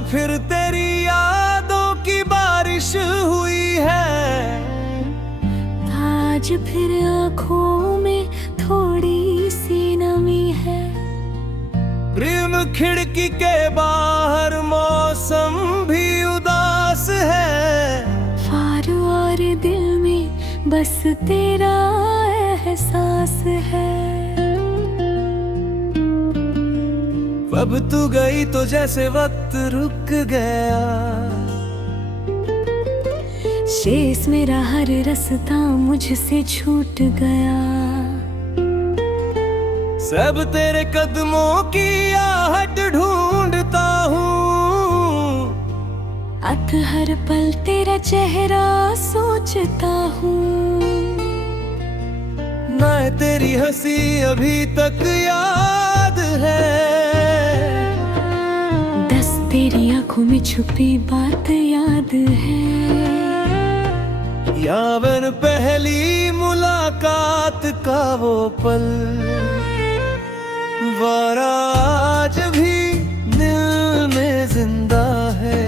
फिर तेरी यादों की बारिश हुई है। आज फिर आँखों में थोड़ी सी नमी है। प्रेम खिड़की के बाहर मौसम भी उदास है। फार और दिल में बस तेरा एहसास है। अब तू गई तो जैसे वक्त रुक गया। शेष मेरा हर रास्ता मुझसे छूट गया। सब तेरे कदमों की आहट ढूंढता हूँ। अत हर पल तेरा चेहरा सोचता हूँ। ना तेरी हंसी अभी तक याद है। तेरी आंखों में छुपी बात याद है। यावन पहली मुलाकात का वो पल वारा आज भी दिल में जिंदा है।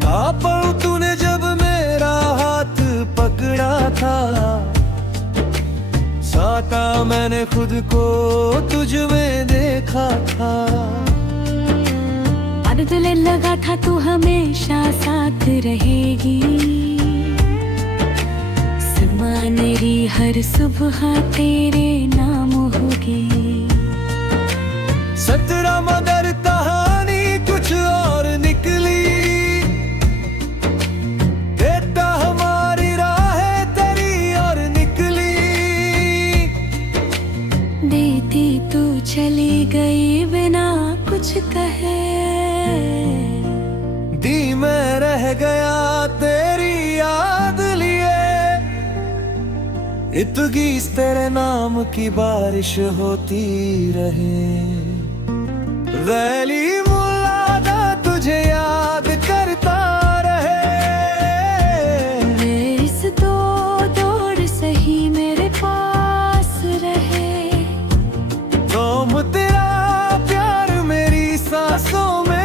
पापा तूने जब मेरा हाथ पकड़ा था, साता मैंने खुद को तुझ में देखा था। तुझे लगा था तू हमेशा साथ रहेगी। सुबह मेरी हर सुबह तेरे नाम होगी। 17 मगर कहानी कुछ और निकली। बेटा हमारी राहें तेरी और निकली। देती तू चली गई बिना कुछ कहे। दी मैं रह गया तेरी याद लिए। इतगीस तेरे नाम की बारिश होती रहे। वैली मुलादा तुझे याद करता रहे। इस दौड़ सही मेरे पास रहे। तुम तेरा प्यार मेरी सांसों में।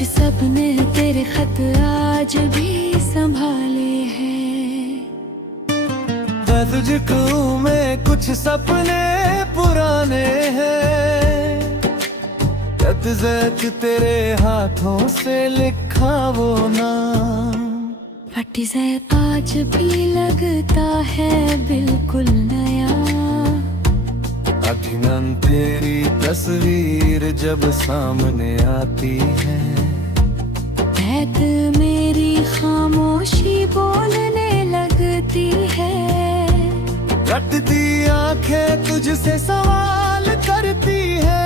सबने तेरे खत आज भी संभाले हैं। तुझको में कुछ सपने पुराने हैं। जत तेरे हाथों से लिखा वो नाम। फटीज़ैत आज भी लगता है बिल्कुल नया। अभिनंदन तेरी तस्वीर जब सामने आती है। मेरी खामोशी बोलने लगती है। रटती आंखें तुझसे सवाल करती है।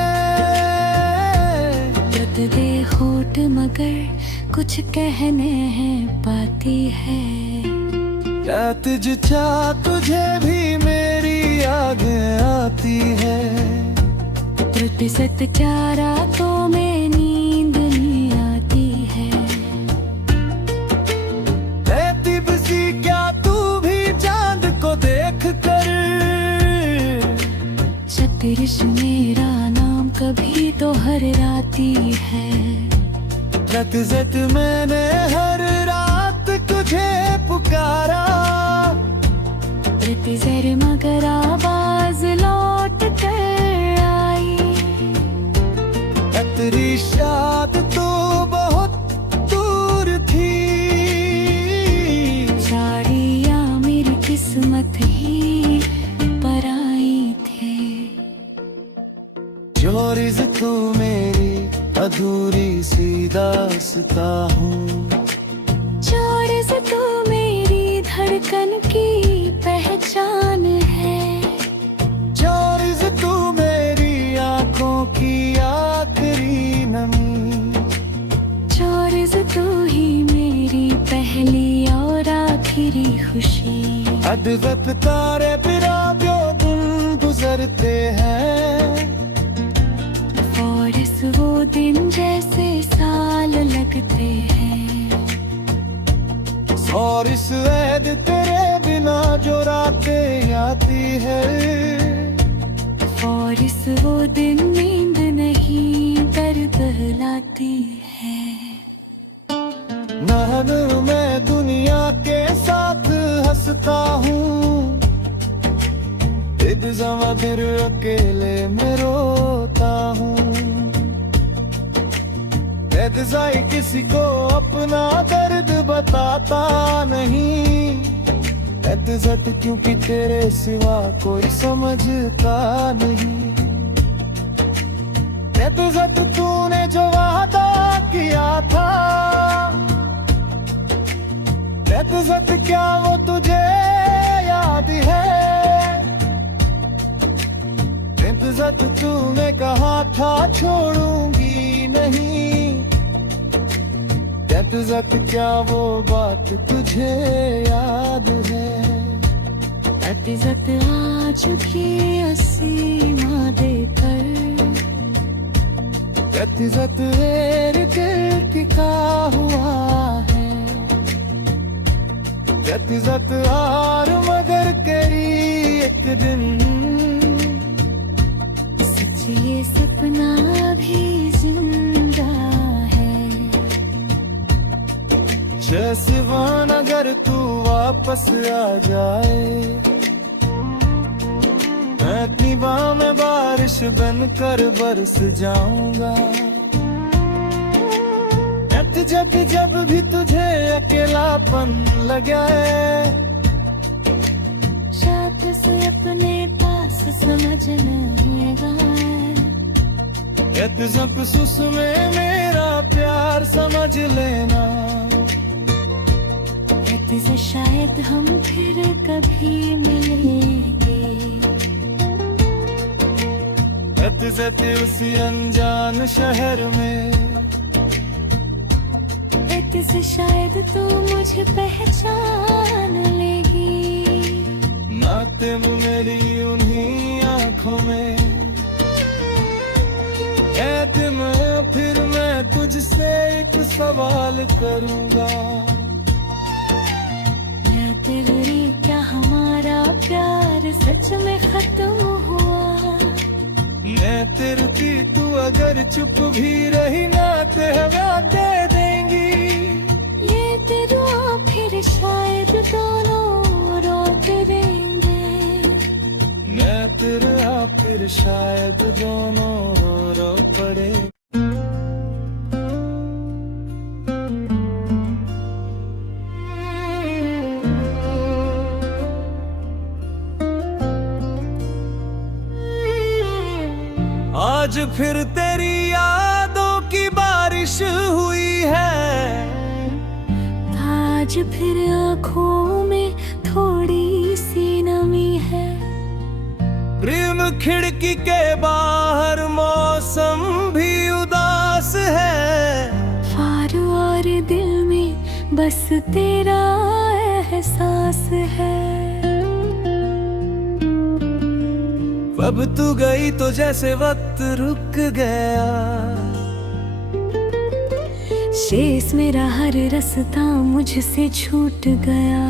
रट दे होठ मगर कुछ कहने हैं पाती है। क्या तुझ चाह तुझे भी मेरी आगे आती है। त्रुटि सत्या रातों में नींद नहीं आती है। रहती बसी क्या तू भी चांद को देख कर। छत्तीस मेरा नाम कभी तो हर राती है। जत मैंने हर रात तुझे पुकारा। जर मगर आवाज लौट कर आई। तेरी शाद तो बहुत दूर थी। साड़ियाँ मेरी किस्मत ही पर आई थी। चोरिस तू मेरी अधूरी सी दास्ता हूँ। चोरिस तू मेरी धड़कन की पहचान है। चोरिस तू मेरी आंखों की आखिरी नमी। चोरिस तू ही मेरी पहली और आखिरी खुशी। अद्भुत तारे बिना जो दिन गुजरते हैं। और वो दिन जैसे साल लगते हैं। और इस ऐद तेरे बिना जो रातें आती है। और इस वो दिन नींद नहीं दर्द लाती है। नहन मैं दुनिया के साथ हंसता हूँ, एक जमा फिर अकेले में रोता हूँ। एतज़ाई किसी को अपना दर्द बताता नहीं, एतज़त क्योंकि तेरे सिवा कोई समझता नहीं। एतज़त तूने जो वादा किया था, एतज़त क्या वो तुझे याद है? एतज़त तूने कहा था छोड़ूंगी नहीं, एतज़त क्या वो बात तुझे याद है? एतज़त आज की असीमा देकर, एतज़त दिल टिका हुआ है। एतज़त हार मगर करी एक दिन, सच ये सपना भी जिंदा है। सिवान अगर तू वापस आ जाए, मैं अपनी बाह में बारिश बनकर बरस जाऊंगा। जब भी तुझे अकेलापन लगा है, शायद से अपने पास समझने लगा है। एतज़त में मेरा प्यार समझ लेना, एतज़त शायद हम फिर कभी मिलेंगे। एतज़त उसी अनजान शहर में, एतज़त शायद तू मुझे पहचान लेगी। नाते मेरी उन्हीं आँखों में, मैं फिर मैं तुझसे एक सवाल करूंगा। मैं तेरी क्या हमारा प्यार सच में खत्म हुआ? मैं तेरी थी तू अगर चुप भी रही ना ते वादे देंगी। ये तेरा फिर शायद दोनों रोक देंगे। मैं तेरा फिर शायद दोनों रो पड़े। आज फिर तेरी यादों की बारिश हुई है, आज फिर आँखों में थोड़ी सी नमी है। प्रेम खिड़की के बाहर मौसम भी उदास है। फार और दिल में बस तेरा एहसास है। अब तू गई तो जैसे वक्त रुक गया, शेष मेरा हर रास्ता मुझसे छूट गया।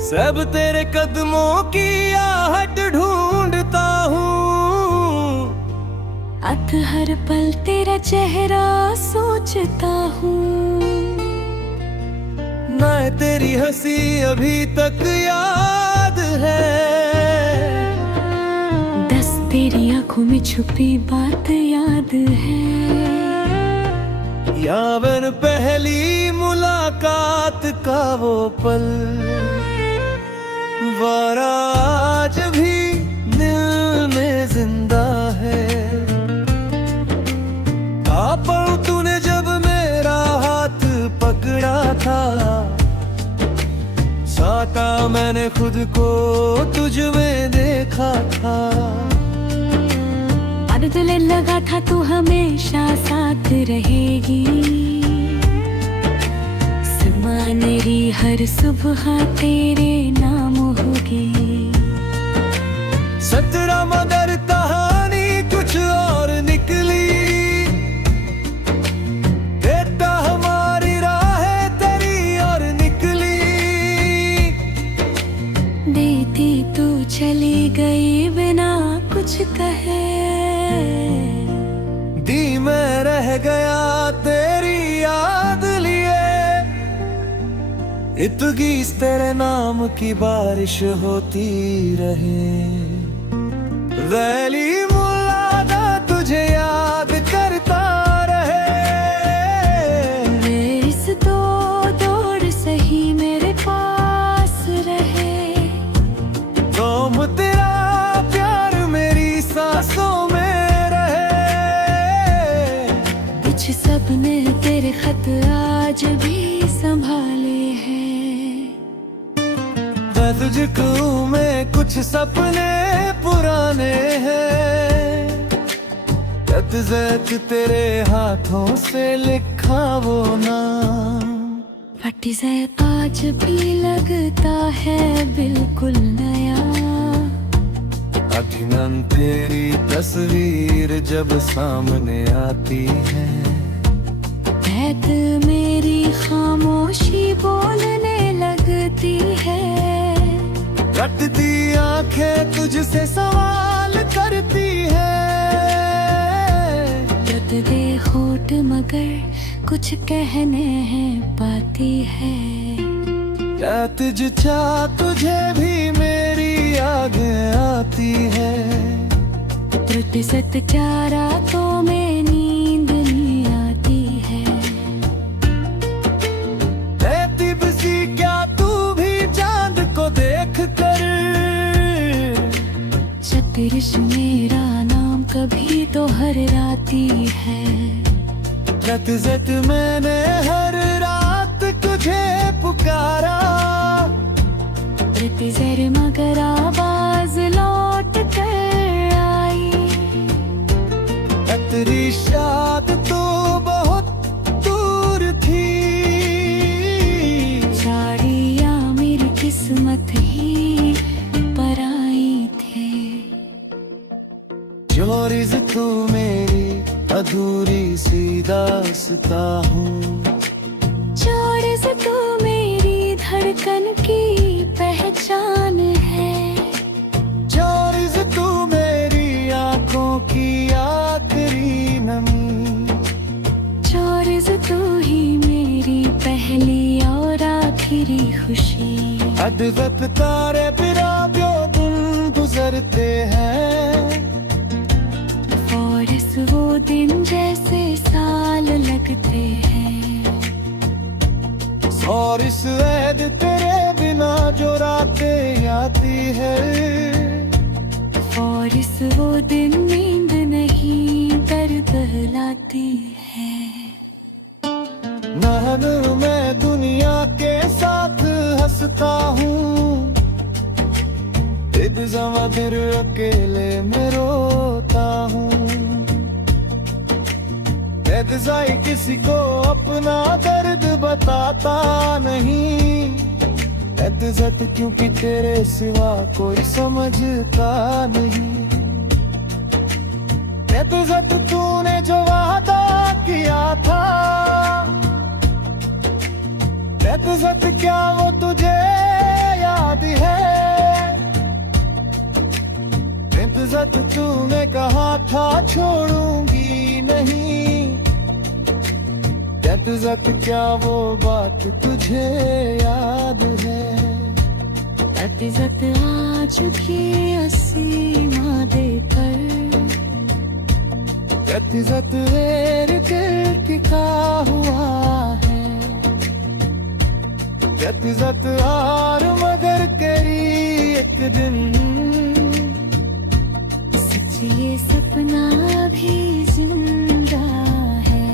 सब तेरे कदमों की आहट ढूंढता हूँ, अत हर पल तेरा चेहरा सोचता हूँ। ना तेरी हंसी अभी तक याद है, दस तेरी आंखों में छुपी बात याद है। यावन पहली मुलाकात का वो पल, वारा आज भी दिल में जिंदा है। पल तूने जब मेरा हाथ पकड़ा था, साका मैंने खुद को तुझ में देखा था। और दिल लगा था तू हमेशा साथ रहेगी। मेरी हर सुबह तेरे नाम होगी। 17 मगर कहानी कुछ और निकली, बेटा हमारी राहें तेरी और निकली। देती तू चली गई बिना गया तेरी याद लिए, इत गीत तेरे नाम की बारिश होती रहे। वैली मुलादा तुझे याद करता रहे, वे इस दो दौर सही मेरे पास रहे। तुम तेरा प्यार मेरी सांसों में रहे, कुछ सपने तेरे खत आज भी संभाले हैं। मैं तुझको में कुछ सपने पुराने हैं, जत तेरे हाथों से लिखा वो नाम। फटी से आज भी लगता है बिल्कुल नया, अभिनंदन तेरी तस्वीर जब सामने आती है। बैत मेरी खामोशी बोलने लगती है, रटती आंखें तुझसे सवाल करती है। रट दे होठ मगर कुछ कहने हैं पाती है। क्या तुझ चाह तुझे भी मेरी यादें आती है। त्रुटि सत्या रातों में नींद नहीं आती है। रहती बसी क्या तू भी चांद को देख कर, छत्तीस मेरा नाम कभी तो हराती है। जत मैंने हर रात तुझे पुकारा, जर मगर आवाज लौट कर आई। तेरी शाद तो बहुत दूर थी, साड़ियाँ मेरी किस्मत ही पर आई थी। चोरीज तू मेरी अधूरी सी दास्ता हूँ, छोड़ से तू मेरी धड़कन की पहचान है। चोरीज तू मेरी आंखों की आखिरी नमी, छोड़ से तू ही मेरी पहली और आखिरी खुशी। अद्भुत तारे बिना जो दिन गुजरते हैं, और इस वो दिन जैसे साल लगते हैं। और इस ऐद तेरे बिना जो रातें आती है, और इस वो दिन नींद नहीं दर्द लाती है। नहन मैं दुनिया के साथ हंसता हूँ, एक जमा दिल अकेले में रोता हूँ। जाए किसी को अपना दर्द बताता नहीं, एतजत क्योंकि तेरे सिवा कोई समझता नहीं। एतजत तूने जो वादा किया था, एतजत क्या वो तुझे याद है। एतजत तूने कहा था छोड़ूंगी नहीं, एतजत क्या वो बात तुझे याद है। एतजत आज भी असीमा देकर, एतजत मेरे दिल टिका हुआ है। एतजत हार मगर करी एक दिन, सच ये सपना भी जिंदा है।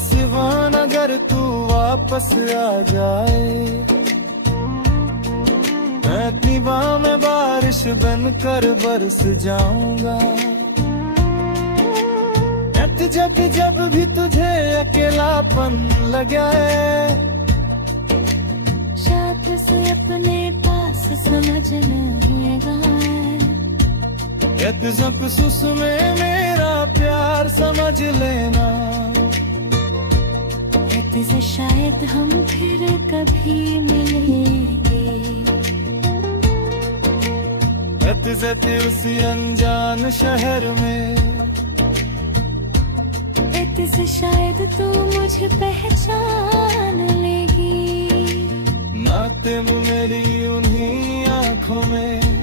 सिवान अगर तू वापस आ जाए, मैं अपनी बाह में बारिश बनकर बरस जाऊंगा। जब भी तुझे अकेलापन लगा है, शायद से अपने पास समझ लेगा। सुस में मेरा प्यार समझ लेना, से शायद हम फिर कभी मिलेंगे। उसी अनजान शहर में रात से शायद तू मुझे पहचान लेगी। नाते मेरी उन्हीं आंखों में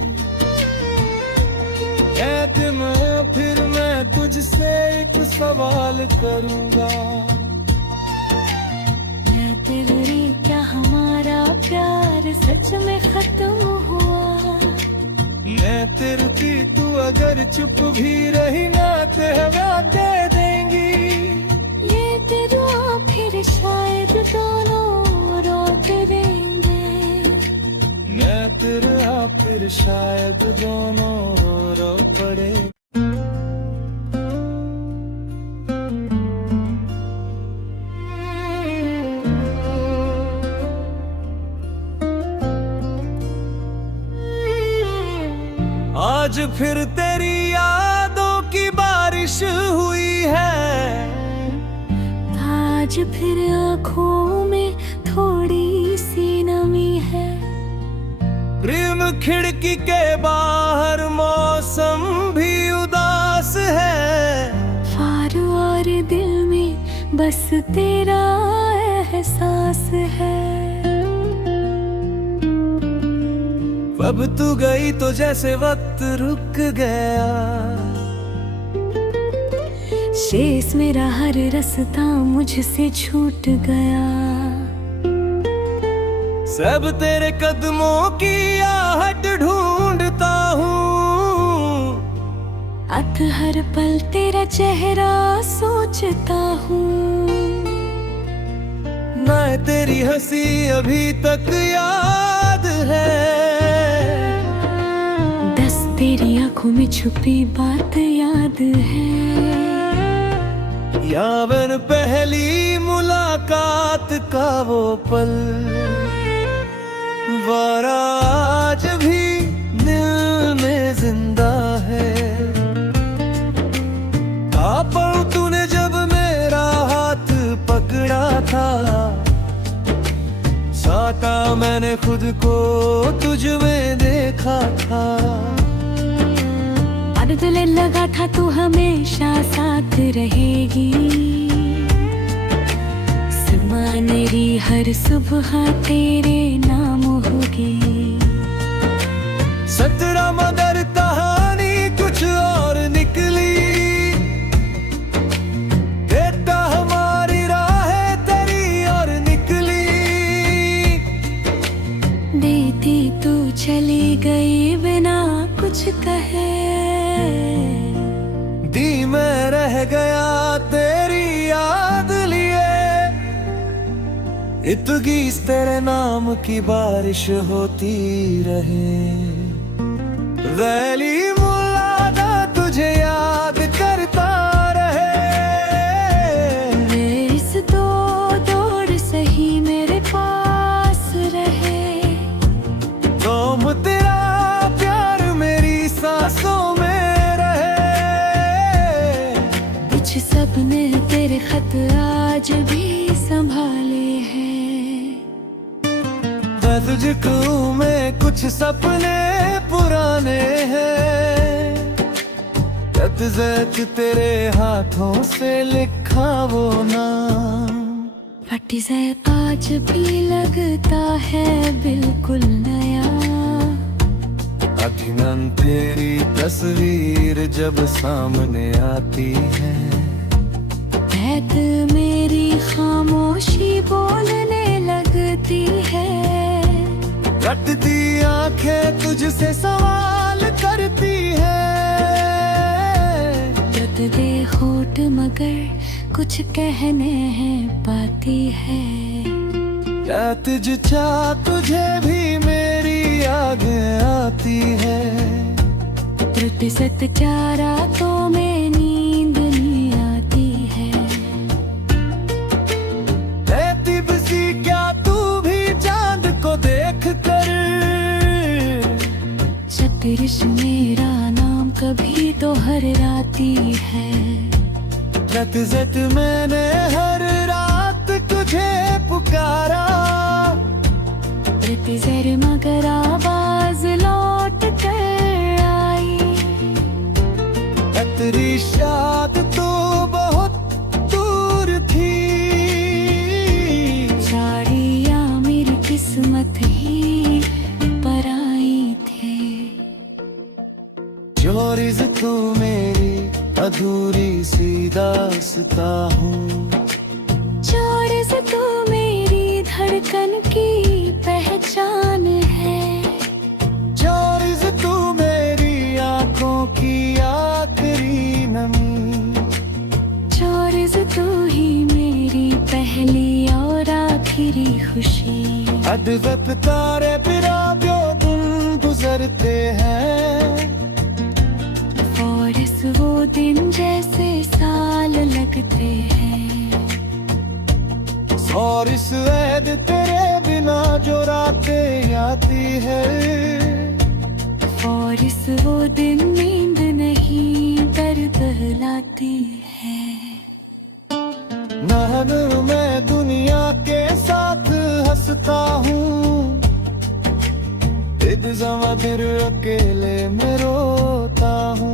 मैं फिर मैं तुझसे एक सवाल करूंगा। मैं तेरी क्या हमारा प्यार सच में खत्म हुआ। मैं तेरी थी तू अगर चुप भी रही ना तेरा दे देंगी। ये तेरा फिर शायद दोनों रोक देंगे। मैं तेरा फिर शायद दोनों रो पड़े। आज फिर तेरी यादों की बारिश हुई है। आज फिर आँखों में थोड़ी सी नमी है। प्रेम खिड़की के बाहर मौसम भी उदास है। फार और दिल में बस तेरा एहसास है। अब तू गई तो जैसे वक्त रुक गया। शेष मेरा हर रास्ता मुझसे छूट गया। सब तेरे कदमों की आहट ढूंढता हूँ। अत हर पल तेरा चेहरा सोचता हूँ। ना तेरी हंसी अभी तक याद है। तेरी आंखों में छुपी बात याद है। यावन पहली मुलाकात का वो पल वारा आज भी दिल में जिंदा है। पापा तूने जब मेरा हाथ पकड़ा था। साता मैंने खुद को तुझ में देखा था। तुझे लगा था तू हमेशा साथ रहेगी। सुबह मेरी हर सुबह तेरे नाम होगी। 17 मगर कहानी कुछ और निकली। बेटा हमारी राहें तेरी और निकली। देती तू चली गई बिना कुछ कहे। दी मैं रह गया तेरी याद लिए। इतगीस तेरे नाम की बारिश होती रहे। वैली मुलादा तुझे याद करता रहे। मैं इस दौड़ सही मेरे पास रहे। तुम तेरा प्यार मेरी सांसों में। सबने तेरे खत आज भी संभाले हैं। मैं तुझको में कुछ सपने पुराने हैं। जत तेरे हाथों से लिखा वो नाम। फटी से आज भी लगता है बिल्कुल नया। अभिनंदन तेरी तस्वीर जब सामने आती है। बैत मेरी खामोशी बोलने लगती है। रटती आंखें तुझसे सवाल करती है। रट दे होठ मगर कुछ कहने हैं पाती है। क्या तुझ चाह तुझे भी मेरी आगे आती है। प्रतिशत चारा तो में नींद नहीं आती है। रहती बसी क्या तू भी चांद को देख कर। छत्तीस मेरा नाम कभी तो हर राती है। जत मैंने हर रात तुझे पुकारा। प्रतिजर मगर आवाज लौट कर आई। तेरी शाद तो बहुत दूर स्टोरीज तू मेरी अधूरी सी दास्ता हूँ। चोर से तू मेरी धड़कन की पहचान है। चोर से तू मेरी आंखों की आखिरी नमी। चोर से तू ही मेरी पहली और आखिरी खुशी। अद्भुत तारे बिना जो दिन गुजरते हैं। और इस वो दिन जैसे साल लगते हैं। और इस ऐद तेरे बिना जो रातें आती है। और इस वो दिन नींद नहीं दर्द लाती है। नहन मैं दुनिया के साथ हंसता हूँ। इत्ज़ामा फिर अकेले में रोता हूँ।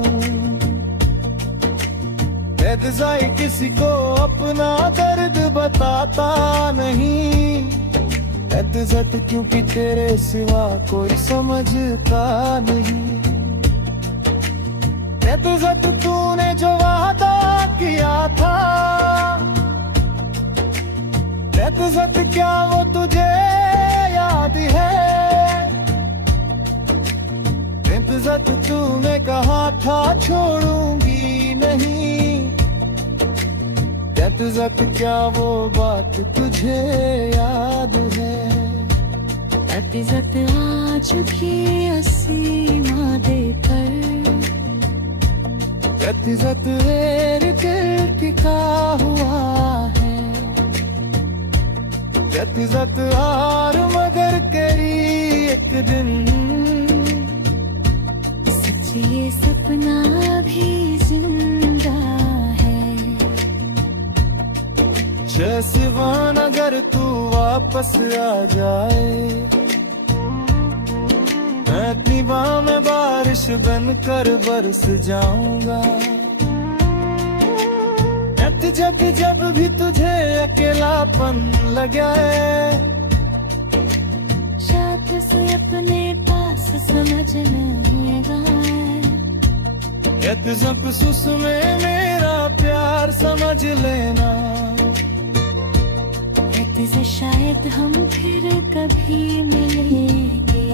इत्ज़ाई किसी को अपना दर्द बताता नहीं। इत्ज़त क्योंकि तेरे सिवा कोई समझता नहीं। इत्ज़त तूने जो वादा किया था। इत्ज़त क्या वो तुझे याद है। इत्ज़त तूने कहा था छोड़ूंगी नहीं। इत्ज़त क्या वो बात तुझे याद है। इत्ज़त आज की असीमा देकर। इत्ज़त मेरे दिल टिका हुआ है। इत्ज़त हार मगर करी एक दिन। सच ये सपना भी जिंदा है। सिवान अगर तू वापस आ जाए। मैं अपनी बाह में बारिश बनकर बरस जाऊंगा। जब जब भी तुझे अकेलापन लगा है। शायद से अपने पास समझने इत्ज़त में मेरा प्यार समझ लेना। इत्ज़त शायद हम फिर कभी मिलेंगे।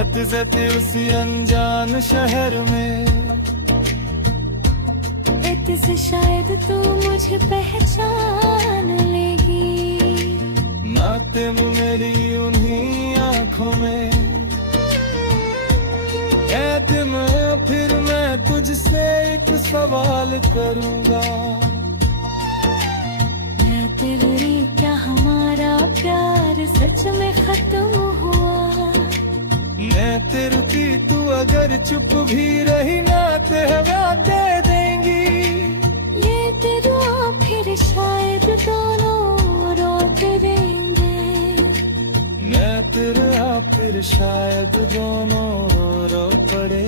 इत्ज़त उसी अनजान शहर में। इत्ज़त शायद तू मुझे पहचान लेगी। नाते मेरी उन्हीं आँखों में। मैं फिर मैं तुझसे एक सवाल करूँगा। मैं तेरी क्या हमारा प्यार सच में खत्म हुआ। मैं तेरी थी तू अगर चुप भी रही ना तेरा दे देंगी। ये तेरा फिर शायद दोनों रोक देंगे। मैं तेरा फिर शायद दोनों रो पड़े।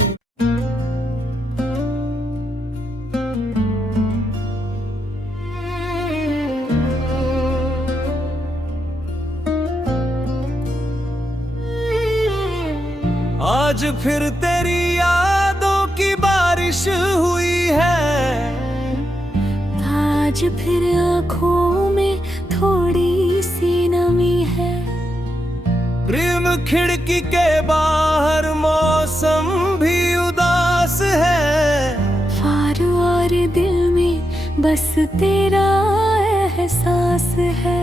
आज फिर तेरी यादों की बारिश हुई है। आज फिर आँखों में थोड़ी सी नमी है। प्रेम खिड़की के बाहर मौसम भी उदास है। फार और दिल में बस तेरा एहसास है।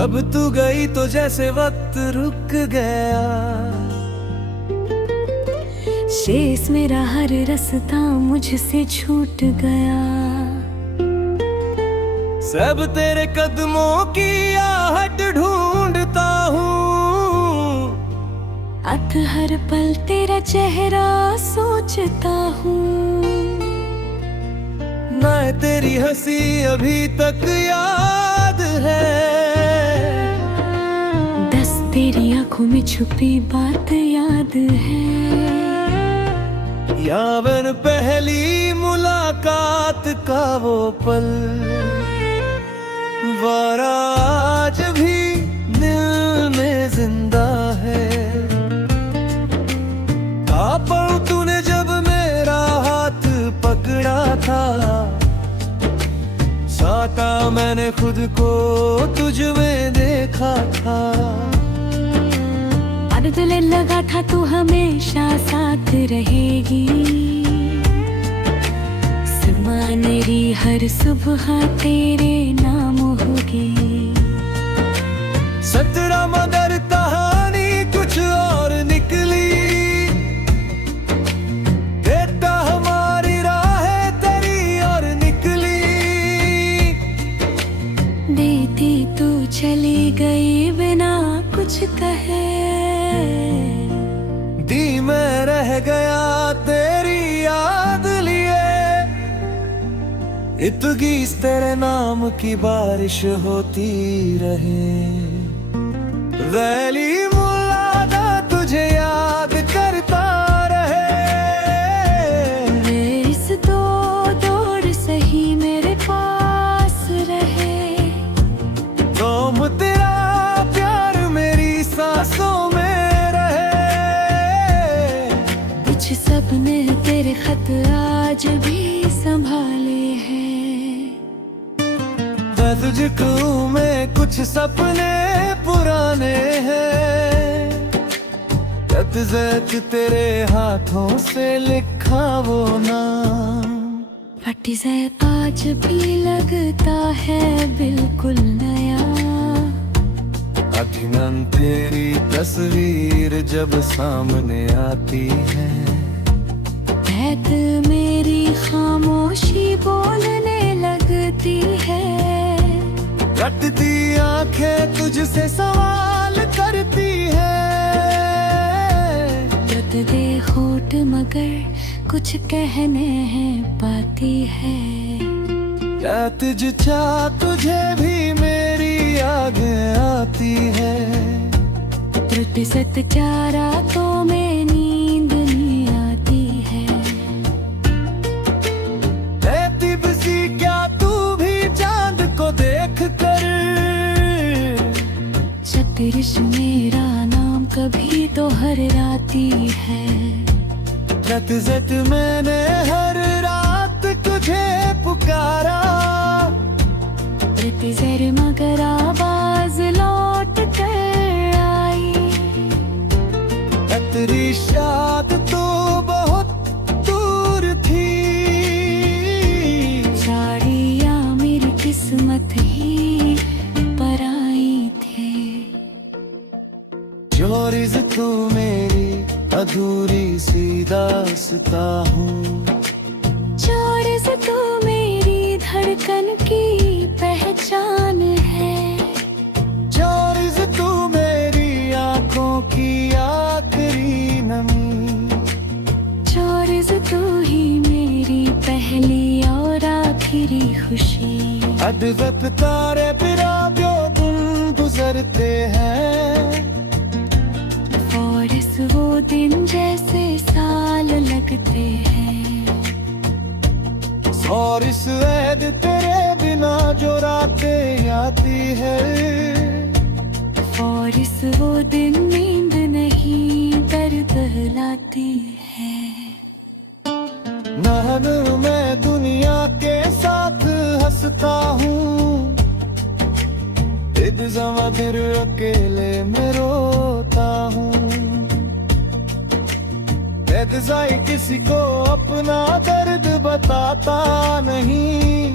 अब तू गई तो जैसे वक्त रुक गया। शेष मेरा हर रास्ता मुझसे छूट गया। सब तेरे कदमों की आहट ढूंढता हूँ। अत हर पल तेरा चेहरा सोचता हूँ। ना तेरी हंसी अभी तक याद है। तेरी आंखों में छुपी बात याद है। यावन पहली मुलाकात का वो पल। वारा आज भी दिल में जिंदा है। पापा तूने जब मेरा हाथ पकड़ा था, साता मैंने खुद को तुझ में देखा था। और दिल लगा था तू हमेशा साथ रहेगी, मेरी हर सुबह तेरे नाम होगी। 17 मगर कहानी कुछ और निकली, बेटा हमारी राहें तेरी और निकली। देती तू चली गई बिना कुछ कहे, दी मैं रह गया तेरी याद लिए। इतगीस तेरे नाम की बारिश होती रहे। वैली मुलादा तुझे याद करता रहे। इस दो दौर सही मेरे पास रहे। तुम तेरा प्यार मेरी सांसों में रहे। कुछ सपने तेरे खत आज भी संभाले हैं। तुझको में कुछ सपने पुराने हैं। जत तेरे हाथों से लिखा वो नाम, फटीज़ आज भी लगता है बिल्कुल नया। अभिनंदन तेरी तस्वीर जब सामने आती है। बैत मेरी खामोशी बोलने लगती है। रटती आंखें तुझसे सवाल करती है। रट दे होठ मगर कुछ कहने हैं पाती है। क्या तुझ चाह तुझे भी मेरी यादें आती है। त्रुटि सत्यारा तो में नींद नहीं आती है। रहती बसी क्या तू भी चांद को देख कर। छत्तीस मेरा नाम कभी तो हराती है। जत मैंने हर रात तुझे पुकारा। जर मगर आवाज लौट कर आई। तेरी शाद तो बहुत दूर थी। साड़ियाँ मेरी किस्मत ही पर आई थी। चोरीज तू मेरी अधूरी सी दास्ता हूँ। चोरीज तू मेरी धड़कन की पहचान है। चोरीज तू मेरी आंखों की आखिरी नमी। चोरीज तू ही मेरी पहली और आखिरी खुशी। अद्भुत तारे बिना जो दिन गुजरते हैं। और इस वो दिन जैसे साल लगते हैं। और इस ऐद तेरे बिना जो रातें आती है। और इस वो दिन नींद नहीं दर्द लाती है। नहन मैं दुनिया के साथ हंसता हूँ। फिर अकेले में रोता हूँ। जाई किसी को अपना दर्द बताता नहीं।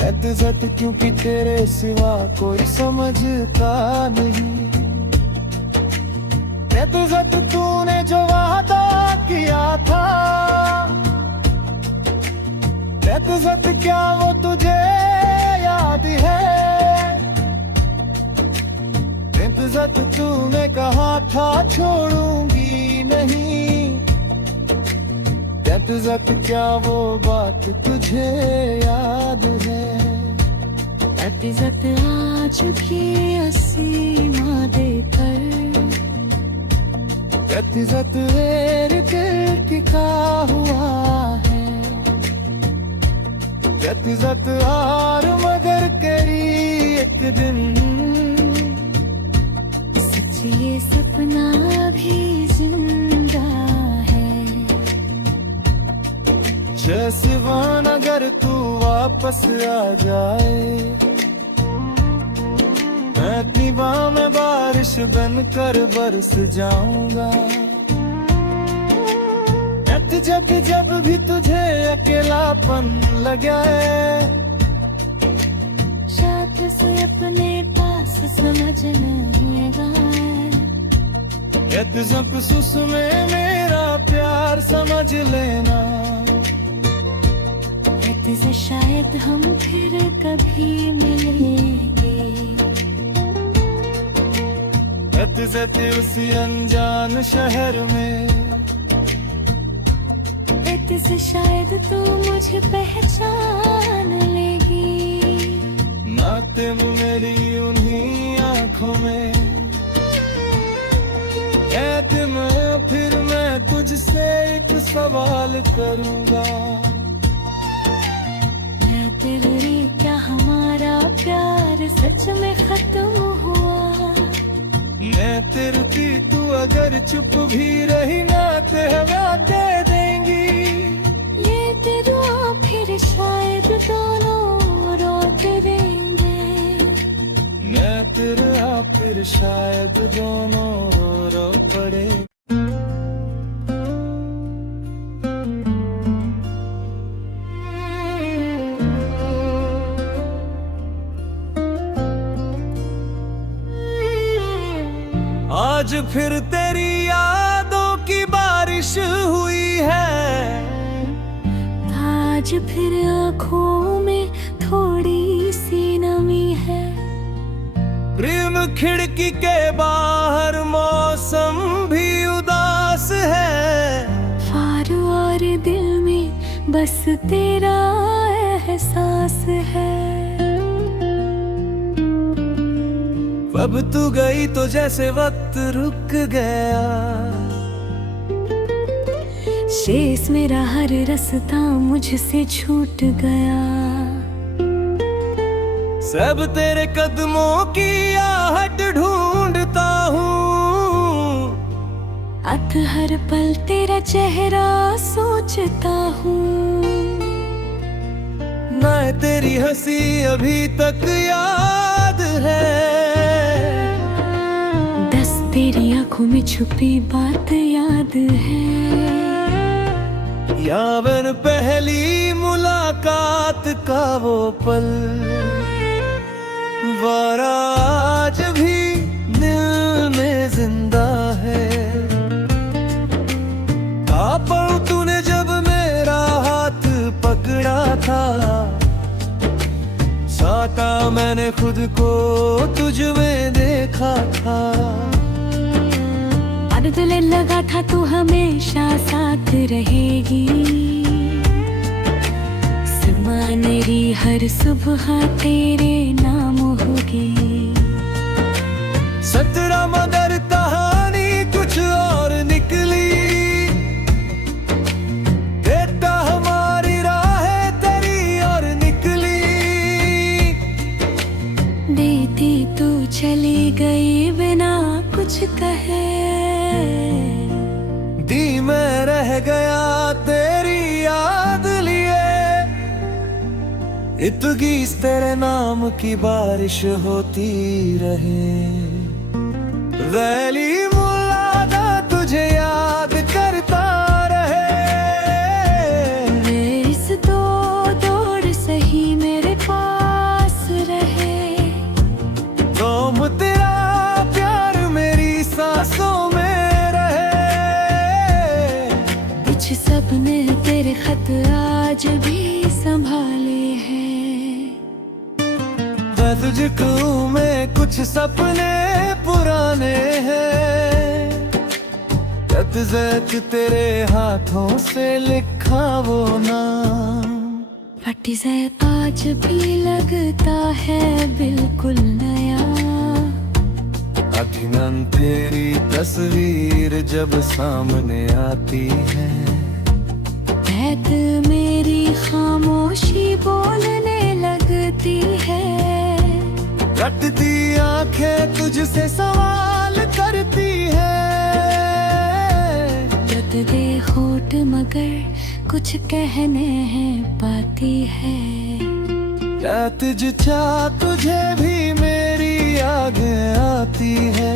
एतजत क्योंकि तेरे सिवा कोई समझता नहीं। एतजत तूने जो वादा किया था। एतजत क्या वो तुझे याद है। एतजत तूने कहा था छोड़ूंगी नहीं। एतजत क्या वो बात तुझे याद है। एतजत आज भी असीमा देकर। एतजत मेरे दिल टिका हुआ है। एतजत हार मगर करी एक दिन। ये सपना भी जिंदा है। सिवान अगर तू वापस आ जाए, मैं अपनी बाहों में बारिश बनकर बरस जाऊंगा। जब जब भी तुझे अकेलापन लगा है, शायद से अपने पास समझने खुसूस में मेरा प्यार समझ लेना। से शायद हम फिर कभी मिलेंगे। उसी अनजान शहर में, से शायद तू मुझे पहचान लेगी। नाते मेरी उन्हीं आँखों में, फिर मैं तुझसे एक सवाल करूंगा। मैं तेरे क्या हमारा प्यार सच में खत्म हुआ? मैं तेरे थी तू अगर चुप भी रही ना तेरा दे देंगी। ये तेरा फिर शायद दोनों रोते रहेंगे। मैं तेरा फिर शायद दोनों रो पड़े। आज फिर तेरी यादों की बारिश हुई है। आज फिर आँखों में थोड़ी सी नमी है। प्रेम खिड़की के बाहर मौसम भी उदास है। फार और दिल में बस तेरा एहसास है। अब तू गई तो जैसे वक्त रुक गया। शेष मेरा हर रास्ता मुझसे छूट गया। सब तेरे कदमों की आहट ढूंढता हूँ। अत हर पल तेरा चेहरा सोचता हूँ। ना तेरी हंसी अभी तक याद है। तेरी आंखों में छुपी बात याद है। यावन पहली मुलाकात का वो पल, वारा आज भी दिल में जिंदा है। पापा तूने जब मेरा हाथ पकड़ा था, साता मैंने खुद को तुझ में देखा था। तुझे लगा था तू हमेशा साथ रहेगी। मेरी हर सुबह तेरे नाम होगी। 17 मगर कहानी कुछ और निकली। बेटा हमारी राहें तेरी और निकली। देती तू चली गई बिना कुछ कहे। दी मैं रह गया तेरी याद लिए। इतगीस तेरे नाम की बारिश होती रहे। वैली मुलादा तुझे याद करता रहे। इस दौड़ सही मेरे पास रहे। तुम तेरा प्यार मेरी सांसों में सबने तेरे खत आज भी संभाले हैं। मैं तुझको में कुछ सपने पुराने हैं। जत तेरे हाथों से लिखा वो नाम। फटी से आज भी लगता है बिल्कुल नया। अभिनंदन तेरी तस्वीर जब सामने आती है। मेरी खामोशी बोलने लगती है। कटती आंखें तुझसे सवाल करती है। रत दे होठ मगर कुछ कहने हैं पाती है। क्या तुझा तुझे भी मेरी यादें आती है।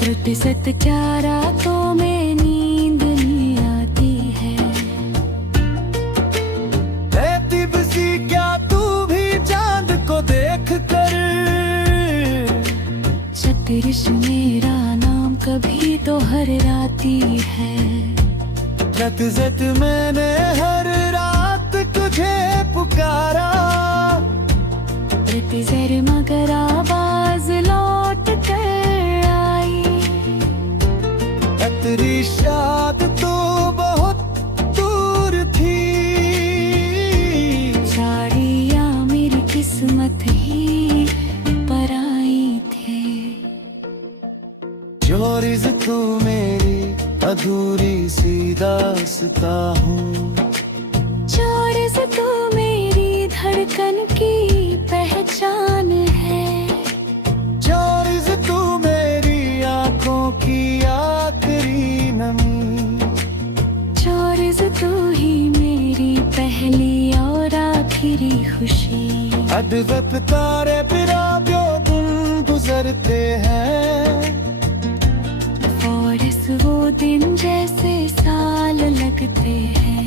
त्रुटि सत्या रातों में नींद नहीं आती है। रहती बसी क्या तू भी चांद को देख कर। छत्तीस मेरा नाम कभी तो हर राती है। रत जत मैंने हर रात तुझे पुकारा। प्रति जर मगर आवाज लौट कर आई। तेरी शाद तो बहुत दूर थी। साड़ियाँ मेरी किस्मत ही पर आई थी। चोरीज तू मेरी अधूरी सी दास्ता हूँ। चोर से तू मेरी धड़कन की पहचान है। चोरीज तू मेरी आंखों की आखिरी नमी। चोर से तू ही मेरी पहली और आखिरी खुशी। अद्भुत तारे पिराबियों दिन गुजरते हैं। और इस वो दिन जैसे साल लगते हैं।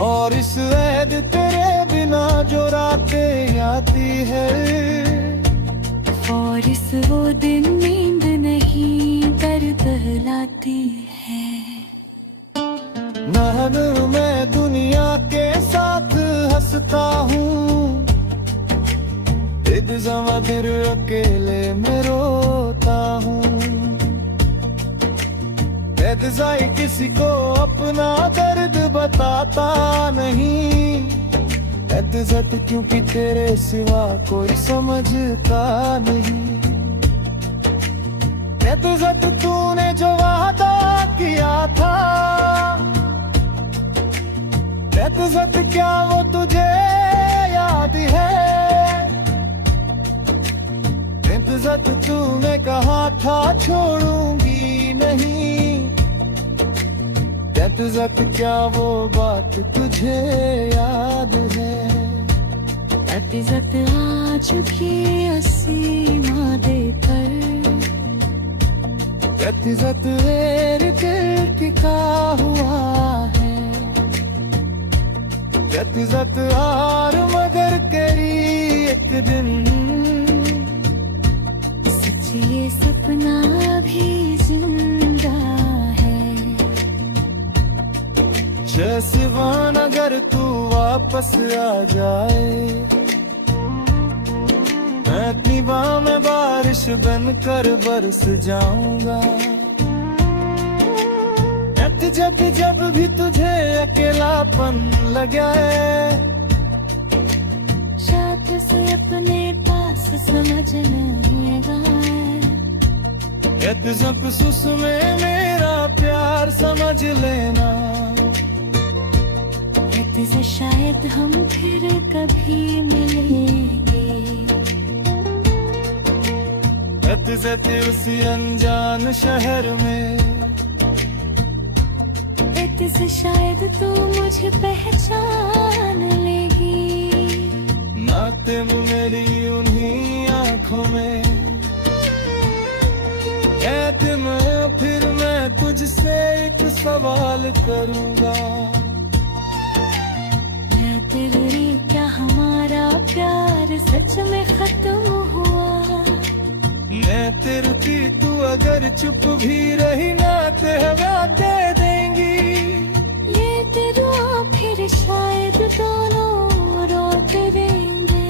और इस ऐद तेरे बिना जो रातें आती है। और इस वो दिन नींद नहीं दर्द लाती है। नहन मैं दुनिया के साथ हंसता हूँ। एक जमा फिर अकेले में रोता हूँ। जाए किसी को अपना दर्द बताता नहीं। एतजत क्योंकि तेरे सिवा कोई समझता नहीं। एतजत तूने जो वादा किया था। एतजत क्या वो तुझे याद है। एतजत तूने कहा था छोड़ूंगी नहीं। एतजत क्या वो बात तुझे याद है। एतजत आ चुकी असीमा देकर। एतजत मेरे दिल टिका हुआ है। एतजत हार मगर करी एक दिन। सच्ची सपना भी जिंदा है। सिवान अगर तू वापस आ जाए। मैं अपनी बाह में बारिश बनकर बरस जाऊंगा। जब भी तुझे अकेलापन लगा है। शायद से अपने पास समझने एतजत सुस में मेरा प्यार समझ लेना। से शायद हम फिर कभी मिलेंगे। एतजत उसी अनजान शहर में। से शायद तू मुझे पहचान लेगी। नाते मेरी उन्हीं आँखों में। फिर मैं तुझसे एक सवाल करूँगा। तेरे क्या हमारा प्यार सच में खत्म हुआ। मैं तेरी थी तू अगर चुप भी रही ना तेरा दे देंगी। ये तेरा फिर शायद दोनों रोते रहेंगे।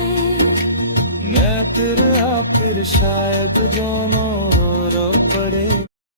मैं तेरा फिर शायद दोनों रो पड़े।